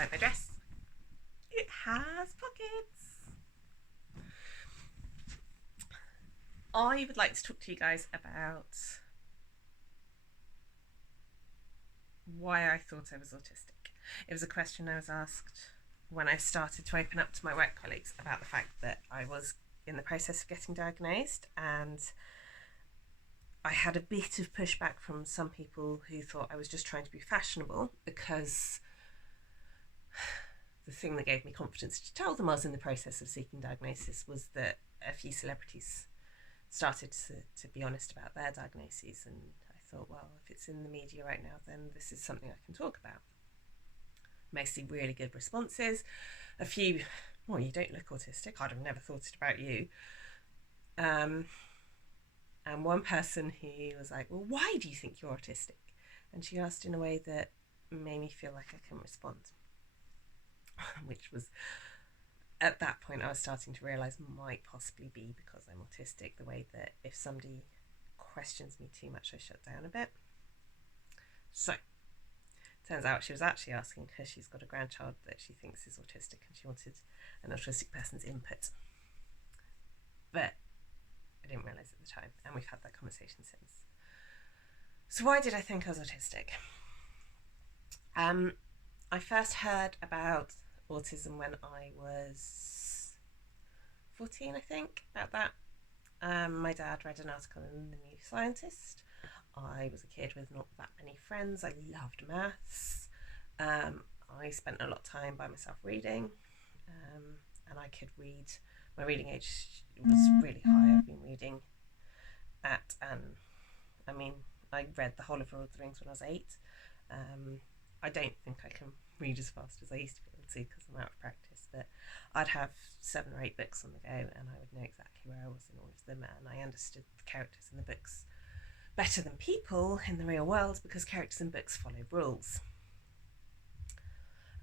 like my dress? It has pockets. I would like to talk to you guys about why I thought I was autistic. It was a question I was asked when I started to open up to my work colleagues about the fact that I was in the process of getting diagnosed, and I had a bit of pushback from some people who thought I was just trying to be fashionable, because the thing that gave me confidence to tell them I was in the process of seeking diagnosis was that a few celebrities started to be honest about their diagnoses, and I thought, well, if it's in the media right now, then this is something I can talk about. Mostly really good responses. A few, well, you don't look autistic, I'd have never thought it about you. And one person who was like, well, why do you think you're autistic? And she asked in a way that made me feel like I couldn't respond, which was, at that point, I was starting to realise might possibly be because I'm autistic, the way that if somebody questions me too much, I shut down a bit. So, turns out she was actually asking because she's got a grandchild that she thinks is autistic, and she wanted an autistic person's input. But I didn't realise at the time, and we've had that conversation since. So why did I think I was autistic? I first heard about autism when I was 14, I think, about that. My dad read an article in the New Scientist. I was a kid with not that many friends. I loved maths. I spent a lot of time by myself reading, and I could read. My reading age was really high. I've been reading at, I read the whole of Lord of the Rings when I was 8. I don't think I can read as fast as I used to be able to because I'm out of practice, but I'd have 7 or 8 books on the go, and I would know exactly where I was in all of them, and I understood the characters in the books better than people in the real world because characters in books follow rules.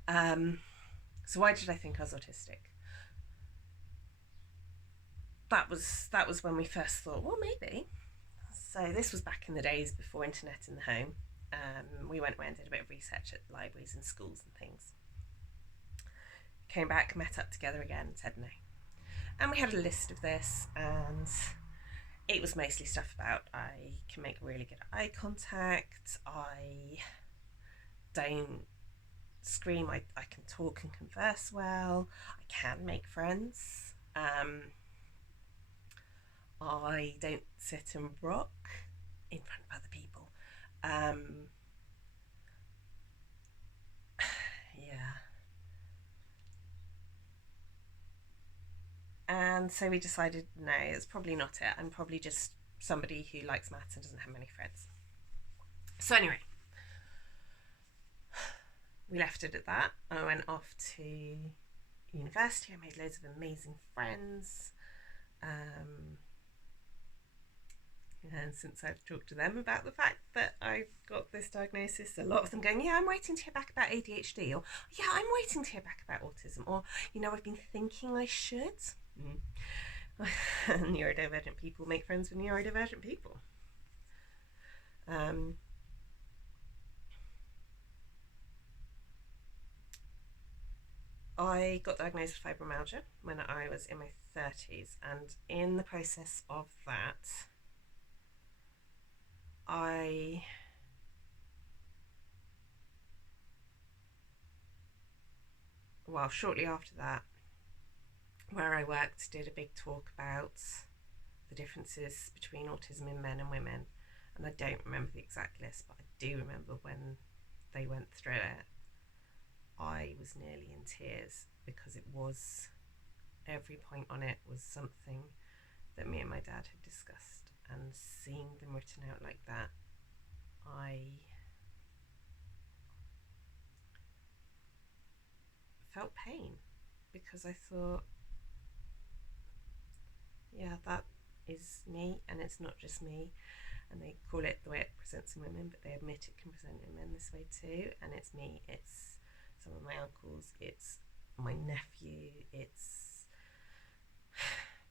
So why did I think I was autistic? That was when we first thought, well, maybe. So this was back in the days before internet in the home. We went away and did a bit of research at libraries and schools and things. Came back, met up together again, and said no. And we had a list of this, and it was mostly stuff about I can make really good eye contact, I don't scream, I can talk and converse well, I can make friends, I don't sit and rock in front of other people. Yeah. And so we decided, no, it's probably not it. I'm probably just somebody who likes maths and doesn't have many friends. So anyway, we left it at that. I went off to university. I made loads of amazing friends. And since I've talked to them about the fact that I got this diagnosis, a lot of them going, yeah, I'm waiting to hear back about ADHD, or yeah, I'm waiting to hear back about autism, or, you know, I've been thinking I should. Neurodivergent people make friends with neurodivergent people. I got diagnosed with fibromyalgia when I was in my 30s, and in the process of that, shortly after that, where I worked, did a big talk about the differences between autism in men and women, and I don't remember the exact list, but I do remember when they went through it, I was nearly in tears because it was, every point on it was something that me and my dad had discussed, and seeing them written out like that, I felt pain because I thought, yeah, that is me, and it's not just me. And they call it the way it presents in women, but they admit it can present in men this way too. And it's me, it's some of my uncles, it's my nephew, it's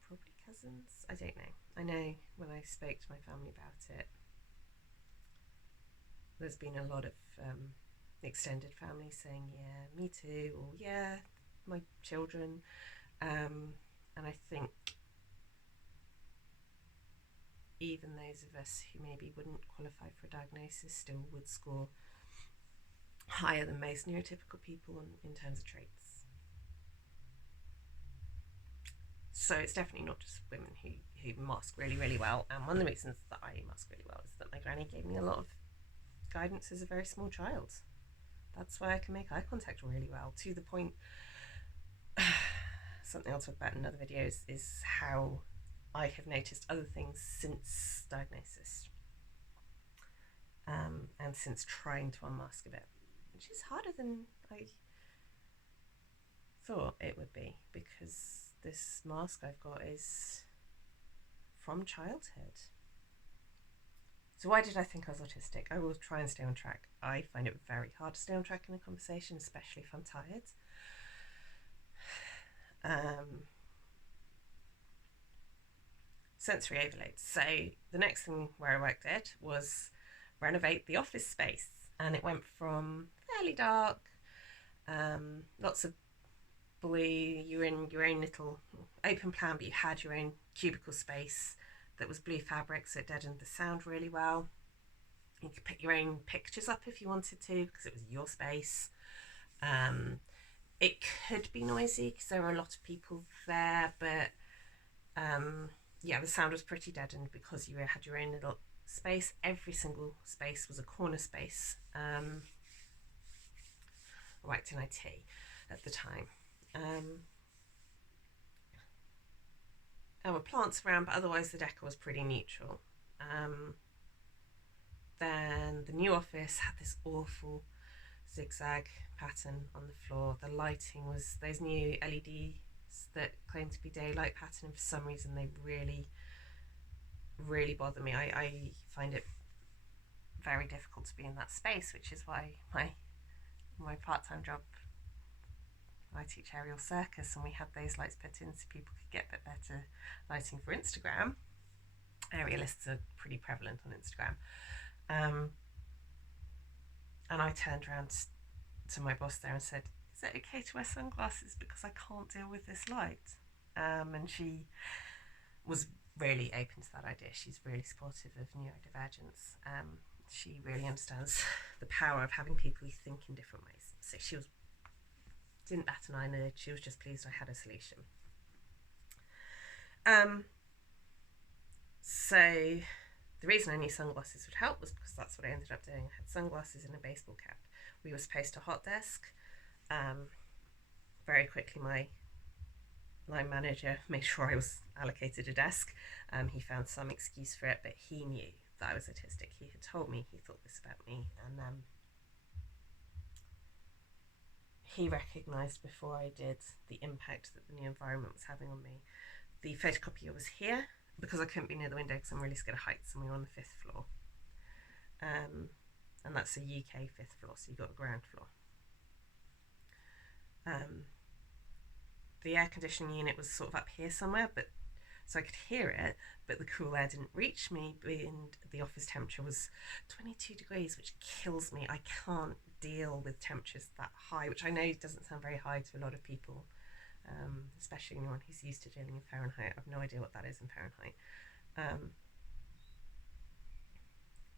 probably cousins, I don't know. I know when I spoke to my family about it, there's been a lot of extended family saying, yeah, me too, or yeah, my children. And I think even those of us who maybe wouldn't qualify for a diagnosis still would score higher than most neurotypical people in terms of traits. So it's definitely not just women who mask really, really well. And one of the reasons that I mask really well is that my granny gave me a lot of guidance as a very small child. That's why I can make eye contact really well, to the point, something I'll talk about in another video is how I have noticed other things since diagnosis, and since trying to unmask a bit, which is harder than I thought it would be, because this mask I've got is from childhood. So why did I think I was autistic? I will try and stay on track. I find it very hard to stay on track in a conversation, especially if I'm tired. Sensory overload. So the next thing where I worked at was renovate the office space, and it went from fairly dark, lots of blue, you were in your own little open plan, but you had your own cubicle space that was blue fabric, so it deadened the sound really well. You could put your own pictures up if you wanted to, because it was your space. It could be noisy because there were a lot of people there, but yeah, the sound was pretty deadened because you had your own little space. Every single space was a corner space. I worked in IT at the time. There were plants around, but otherwise the decor was pretty neutral. Then the new office had this awful zigzag pattern on the floor. The lighting was those new LEDs that claim to be daylight pattern, and for some reason they really, really bother me. I find it very difficult to be in that space, which is why my part-time job, I teach aerial circus, and we had those lights put in so people could get a bit better lighting for Instagram. Aerialists are pretty prevalent on Instagram. And I turned around to my boss there and said, is it okay to wear sunglasses because I can't deal with this light? And she was really open to that idea. She's really supportive of neurodivergence. She really understands the power of having people who think in different ways. So she didn't bat an eyelid. She was just pleased I had a solution. So the reason I knew sunglasses would help was because that's what I ended up doing. I had sunglasses and a baseball cap. We were supposed to hot desk. Very quickly, my line manager made sure I was allocated a desk. He found some excuse for it, but he knew that I was autistic. He had told me, he thought this about me, and he recognised before I did the impact that the new environment was having on me. The photocopier was here, because I couldn't be near the window because I'm really scared of heights, and we were on the 5th floor. And that's a UK 5th floor, so you've got a ground floor. The air conditioning unit was sort of up here somewhere, but so I could hear it, but the cool air didn't reach me, and the office temperature was 22 degrees, which kills me. I can't deal with temperatures that high, which I know doesn't sound very high to a lot of people, especially anyone who's used to dealing in Fahrenheit. I have no idea what that is in Fahrenheit.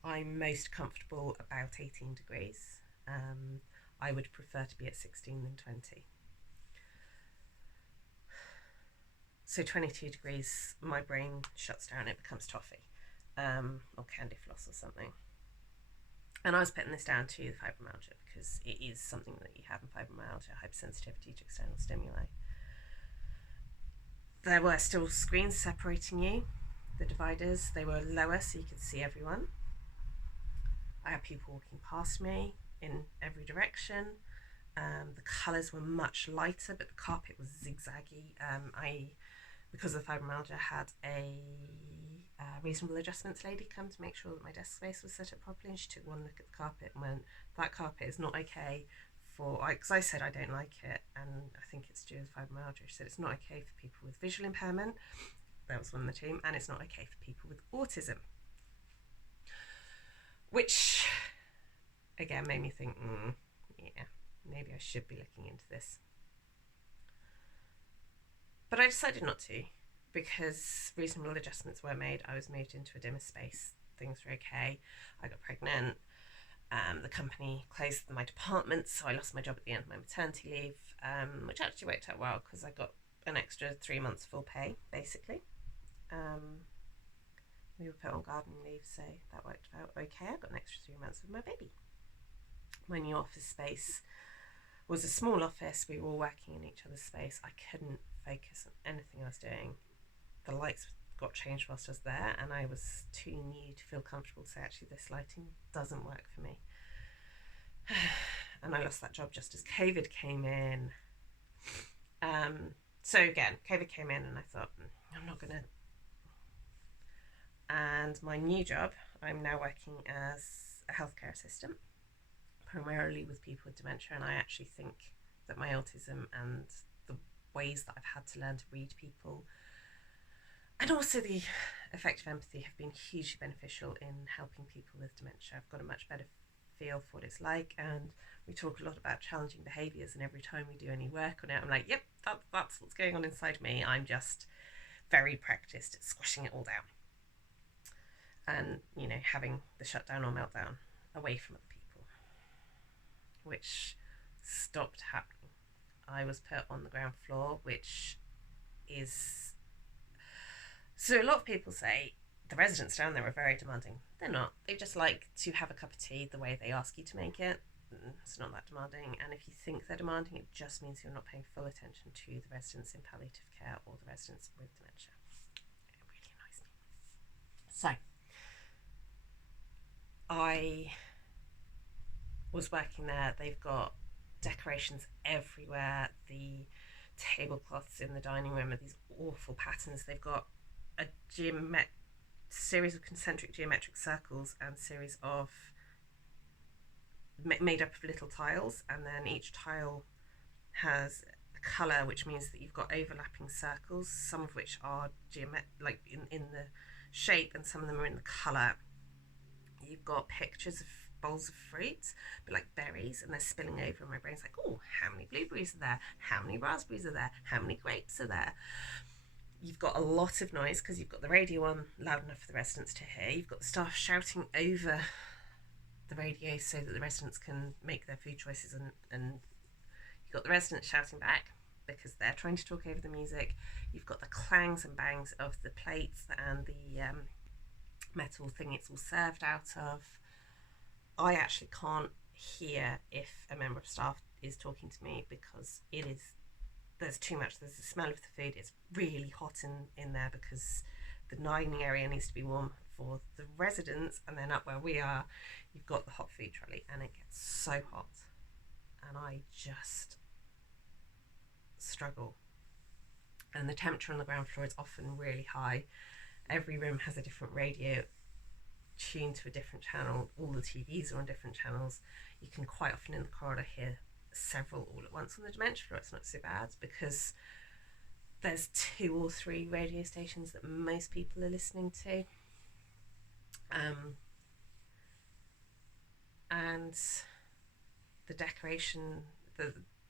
I'm most comfortable about 18 degrees. I would prefer to be at 16 than 20. So 22 degrees, my brain shuts down, it becomes toffee, or candy floss or something. And I was putting this down to the fibromyalgia, because it is something that you have in fibromyalgia, hypersensitivity to external stimuli. There were still screens separating you, the dividers. They were lower so you could see everyone. I had people walking past me in every direction. The colours were much lighter, but the carpet was zigzaggy. I, because of the fibromyalgia, had a reasonable adjustments lady come to make sure that my desk space was set up properly, and she took one look at the carpet and went, that carpet is not okay for, because I said I don't like it, and I think it's due to fibromyalgia. She said it's not okay for people with visual impairment, that was one of the team, and it's not okay for people with autism. Which, again, made me think, I should be looking into this. But I decided not to, because reasonable adjustments were made. I was moved into a dimmer space. Things were okay. I got pregnant. The company closed my department, so I lost my job at the end of my maternity leave, which actually worked out well because I got an extra 3 months full pay, basically. We were put on gardening leave, so that worked out okay. I got an extra 3 months with my baby. My new office space was a small office. We were all working in each other's space. I couldn't focus on anything I was doing. The lights got changed whilst I was there, and I was too new to feel comfortable to say, actually, this lighting doesn't work for me. And I lost that job just as COVID came in. So again, COVID came in, and I thought, I'm not going to. And my new job, I'm now working as a healthcare assistant, primarily with people with dementia, and I actually think that my autism and the ways that I've had to learn to read people, and also the effective empathy, have been hugely beneficial in helping people with dementia. I've got a much better feel for what it's like, and we talk a lot about challenging behaviours, and every time we do any work on it, I'm like, yep, that's what's going on inside me. I'm just very practiced at squashing it all down and, having the shutdown or meltdown away from other people, which stopped happening. I was put on the ground floor, which is... So a lot of people say the residents down there are very demanding. They're not. They just like to have a cup of tea the way they ask you to make it. It's not that demanding. And if you think they're demanding, it just means you're not paying full attention to the residents in palliative care or the residents with dementia. It really annoys me. So, I was working there. They've got decorations everywhere. The tablecloths in the dining room are these awful patterns. They've got a series of concentric geometric circles and series of made up of little tiles, and then each tile has a colour, which means that you've got overlapping circles, some of which are like in the shape, and some of them are in the colour. You've got pictures of bowls of fruit, but like berries, and they're spilling over, and my brain's like, oh, how many blueberries are there? How many raspberries are there? How many grapes are there? You've got a lot of noise because you've got the radio on loud enough for the residents to hear. You've got the staff shouting over the radio so that the residents can make their food choices, and you've got the residents shouting back because they're trying to talk over the music. You've got the clangs and bangs of the plates and the metal thing it's all served out of. I actually can't hear if a member of staff is talking to me because there's too much. There's the smell of the food. It's really hot in there because the dining area needs to be warm for the residents, and then up where we are, you've got the hot food trolley, and it gets so hot, and I just struggle. And the temperature on the ground floor is often really high. Every room has a different radio tuned to a different channel. All the TVs are on different channels. You can quite often in the corridor hear several all at once. On the dementia floor it's not so bad because there's 2 or 3 radio stations that most people are listening to, and the decoration,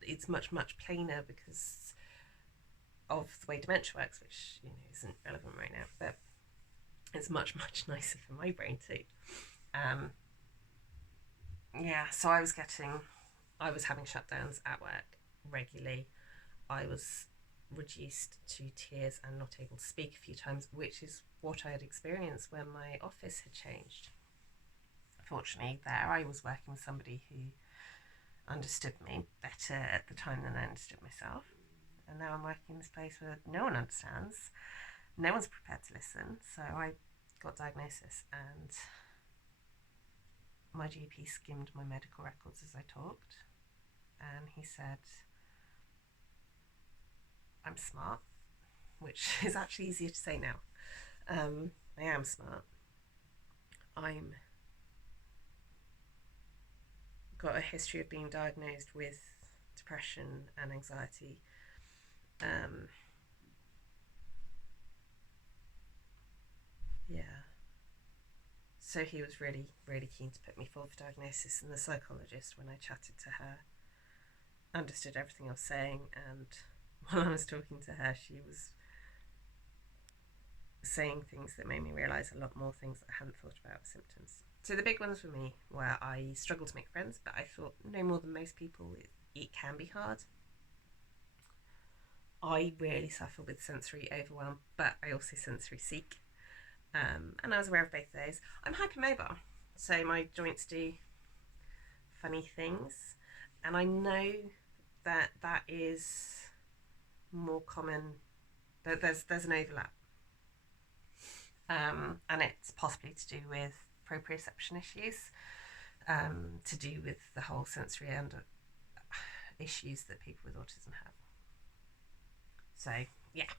it's much plainer because of the way dementia works, which isn't relevant right now, but it's much nicer for my brain too. So I was having shutdowns at work regularly. I was reduced to tears and not able to speak a few times, which is what I had experienced when my office had changed. Fortunately, there I was working with somebody who understood me better at the time than I understood myself. And now I'm working in this place where no one understands, no one's prepared to listen. So I got diagnosis, and my GP skimmed my medical records as I talked, and he said, I'm smart, which is actually easier to say now. I am smart. I'm got a history of being diagnosed with depression and anxiety. So he was really keen to put me forward for diagnosis, and the psychologist, when I chatted to her, understood everything I was saying, and while I was talking to her, she was saying things that made me realise a lot more things that I hadn't thought about with symptoms. So the big ones for me were I struggled to make friends, but I thought no more than most people it can be hard. I really suffer with sensory overwhelm, but I also sensory seek. And I was aware of both those. I'm hypermobile, so my joints do funny things, and I know that is more common. There's an overlap, and it's possibly to do with proprioception issues, to do with the whole sensory and issues that people with autism have. So yeah.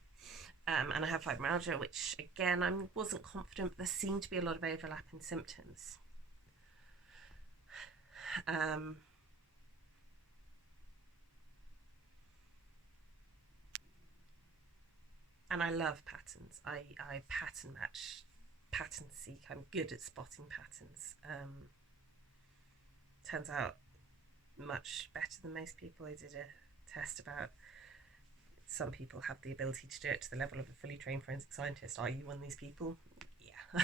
And I have fibromyalgia, which again I wasn't confident, but there seemed to be a lot of overlap in symptoms. And I love patterns. I pattern match, pattern seek. I'm good at spotting patterns. Turns out much better than most people. I did a test about some people have the ability to do it to the level of a fully trained forensic scientist. Are you one of these people? Yeah.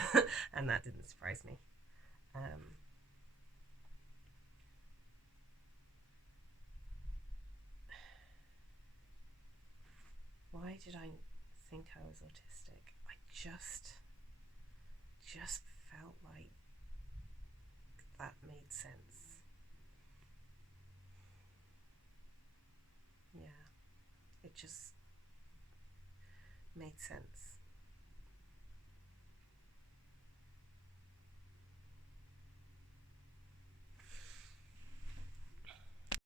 And that didn't surprise me. Why did I think I was autistic? I just felt like that made sense. Yeah, it just made sense.